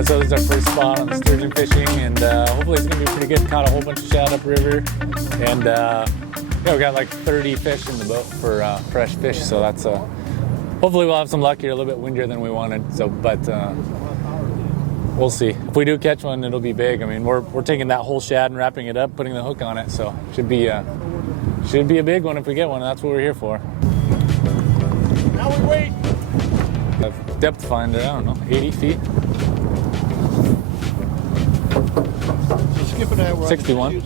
Yeah, so this is our first spot on the sturgeon fishing, and hopefully it's gonna be pretty good. Caught a whole bunch of shad upriver, and yeah, we got like 30 fish in the boat for fresh fish. So that's hopefully we'll have some luck here. A little bit windier than we wanted, so but we'll see. If we do catch one, it'll be big. I mean, we're taking that whole shad and wrapping it up, putting the hook on it, so should be a big one if we get one. That's what we're here for. Now we wait. Depth finder, I don't know, 80 feet. Just skipping that 61.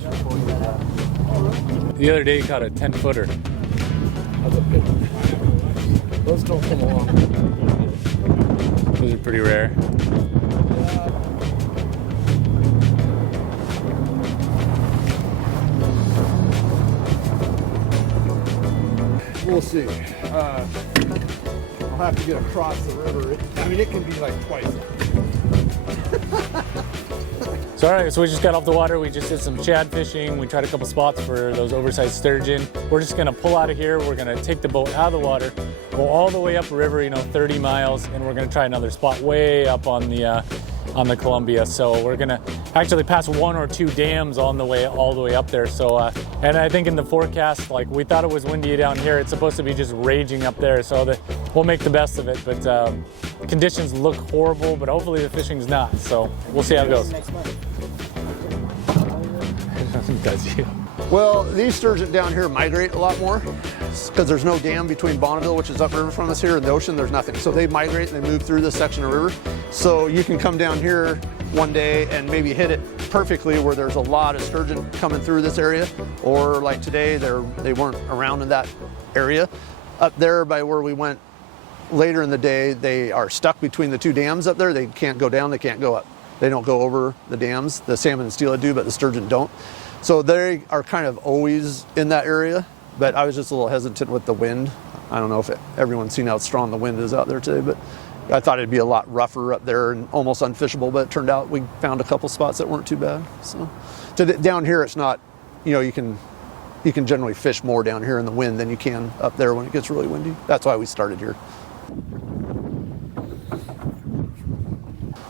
The other day you caught a 10-footer. That's a big one. Those don't come along. Those are pretty rare. We'll see. I'll have to get across the river. It can be like twice. So all right, so we just got off the water. We just did some shad fishing. We tried a couple spots for those oversized sturgeon. We're just gonna pull out of here. We're gonna take the boat out of the water, go all the way up river, 30 miles, and we're gonna try another spot way up on the Columbia. So we're gonna actually pass 1 or 2 dams on the way all the way up there. So and I think in the forecast, like we thought it was windy down here, it's supposed to be just raging up there. So we'll make the best of it. But conditions look horrible, but hopefully the fishing's not. So we'll see how it goes. Does you? Well, these sturgeon down here migrate a lot more because there's no dam between Bonneville, which is upriver from us here, and the ocean. There's nothing. So they migrate and they move through this section of river. So you can come down here one day and maybe hit it perfectly where there's a lot of sturgeon coming through this area, or like today they weren't around in that area. Up there by where we went later in the day, they are stuck between the 2 dams up there. They can't go down, they can't go up. They don't go over the dams. The salmon and steelhead do, but the sturgeon don't. So they are kind of always in that area, but I was just a little hesitant with the wind. I don't know if everyone's seen how strong the wind is out there today, but I thought it'd be a lot rougher up there and almost unfishable, but it turned out we found a couple spots that weren't too bad. So down here, it's not, you can generally fish more down here in the wind than you can up there when it gets really windy. That's why we started here.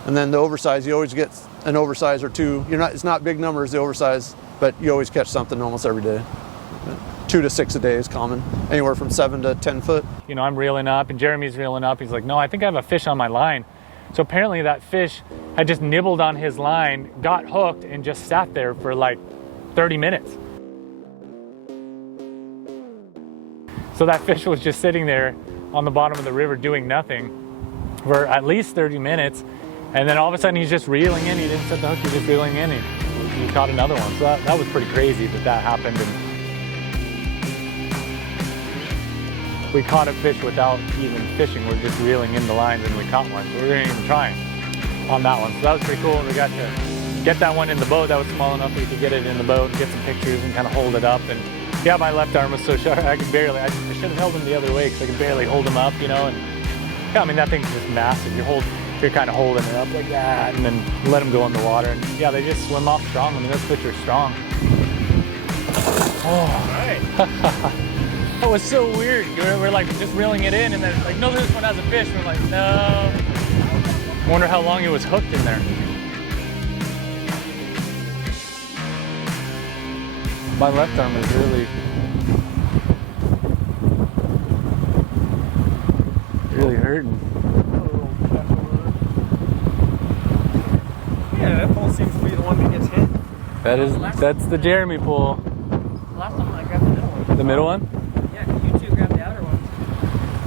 And then the oversized, you always get an oversized or 2. It's not big numbers, the oversized, but you always catch something almost every day. 2 to 6 a day is common, anywhere from 7 to 10 foot. I'm reeling up and Jeremy's reeling up. He's like, no, I think I have a fish on my line. So apparently that fish had just nibbled on his line, got hooked, and just sat there for like 30 minutes. So that fish was just sitting there on the bottom of the river doing nothing for at least 30 minutes. And then all of a sudden he's just reeling in. He didn't set the hook, he's just reeling in. He caught another one. So that was pretty crazy that happened. And we caught a fish without even fishing. We're just reeling in the lines and we caught one. So we weren't even trying on that one. So that was pretty cool. We got to get that one in the boat. That was small enough we could get it in the boat, get some pictures and kind of hold it up. And yeah, my left arm was so sharp, I could barely, I should have held him the other way because I could barely hold him up, And yeah, I mean, that thing's just massive. You're kind of holding it up like that and then let them go in the water. And yeah, they just swim off strong. I mean, those fish are strong. Oh, right. That was so weird. We're like just reeling it in and then like, no, this one has a fish. We're like, no. I wonder how long it was hooked in there. My left arm is really hurting. Yeah, that pole seems to be the one that gets hit. That's the Jeremy pole. Last time I grabbed the middle one. The middle one? Yeah, you 2 grabbed the outer one.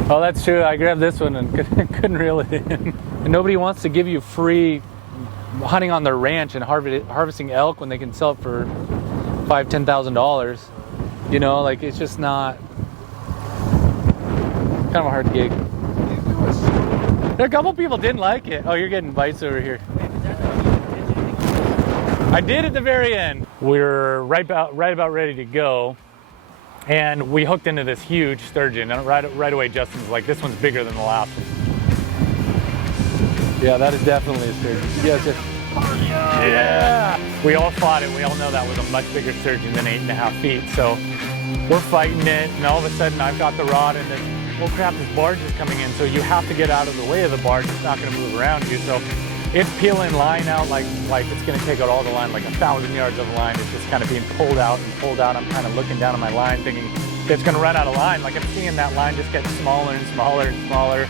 Oh, that's true. I grabbed this one and couldn't reel it in. And nobody wants to give you free hunting on their ranch and harvesting elk when they can sell it for $5,000, $10,000. Like it's just not kind of a hard gig. There are a couple people didn't like it. Oh, you're getting bites over here. I did at the very end. We're right about ready to go, and we hooked into this huge sturgeon. And right away, Justin's like, "This one's bigger than the last one." Yeah, that is definitely a sturgeon. Yes. Yeah. We all fought it. We all know that was a much bigger sturgeon than 8.5 feet. So we're fighting it, and all of a sudden, I've got the rod, and then, oh crap, this barge is coming in. So you have to get out of the way of the barge. It's not going to move around you. So it's peeling line out like it's gonna take out all the line, like 1,000 yards of line. It's just kind of being pulled out and pulled out. I'm kind of looking down at my line thinking it's gonna run out of line. Like I'm seeing that line just get smaller and smaller and smaller.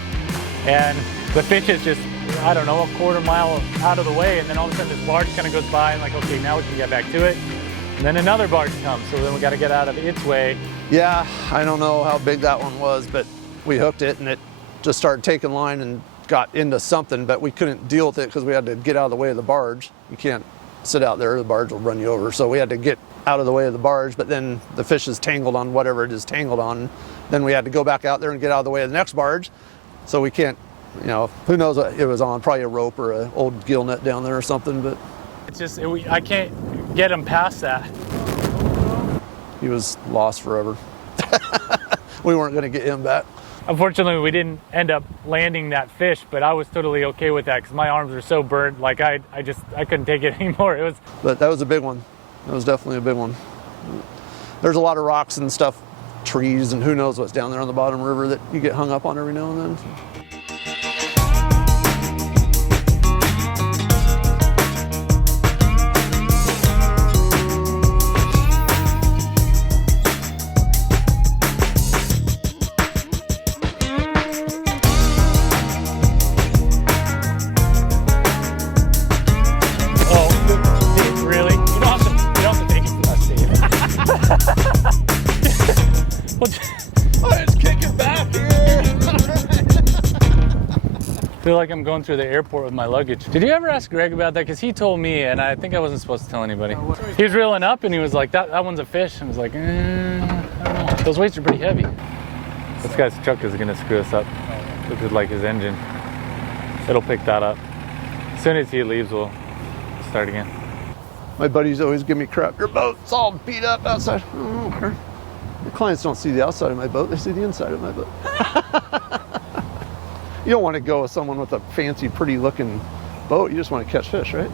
And the fish is just, I don't know, a quarter mile out of the way. And then all of a sudden this barge kind of goes by and like, okay, now we can get back to it. And then another barge comes. So then we got to get out of its way. Yeah, I don't know how big that one was, but we hooked it and it just started taking line and got into something, but we couldn't deal with it because we had to get out of the way of the barge. You can't sit out there, the barge will run you over. So we had to get out of the way of the barge, but then the fish is tangled on whatever it is tangled on. Then we had to go back out there and get out of the way of the next barge. So we can't, you know, who knows what it was on, probably a rope or an old gill net down there or something, but. It's just, I can't get him past that. He was lost forever. We weren't gonna get him back. Unfortunately, we didn't end up landing that fish, but I was totally okay with that because my arms were so burnt, like I couldn't take it anymore. It was. But that was a big one. That was definitely a big one. There's a lot of rocks and stuff, trees, and who knows what's down there on the bottom river that you get hung up on every now and then. I feel like I'm going through the airport with my luggage. Did you ever ask Greg about that? Because he told me, and I think I wasn't supposed to tell anybody. He was reeling up, and he was like, that one's a fish. And I was like, I don't know. Those weights are pretty heavy. This guy's truck is going to screw us up. Look at like his engine. It'll pick that up. As soon as he leaves, we'll start again. My buddies always give me crap. Your boat's all beat up outside. Oh, okay. The clients don't see the outside of my boat. They see the inside of my boat. You don't want to go with someone with a fancy, pretty looking boat. You just want to catch fish, right?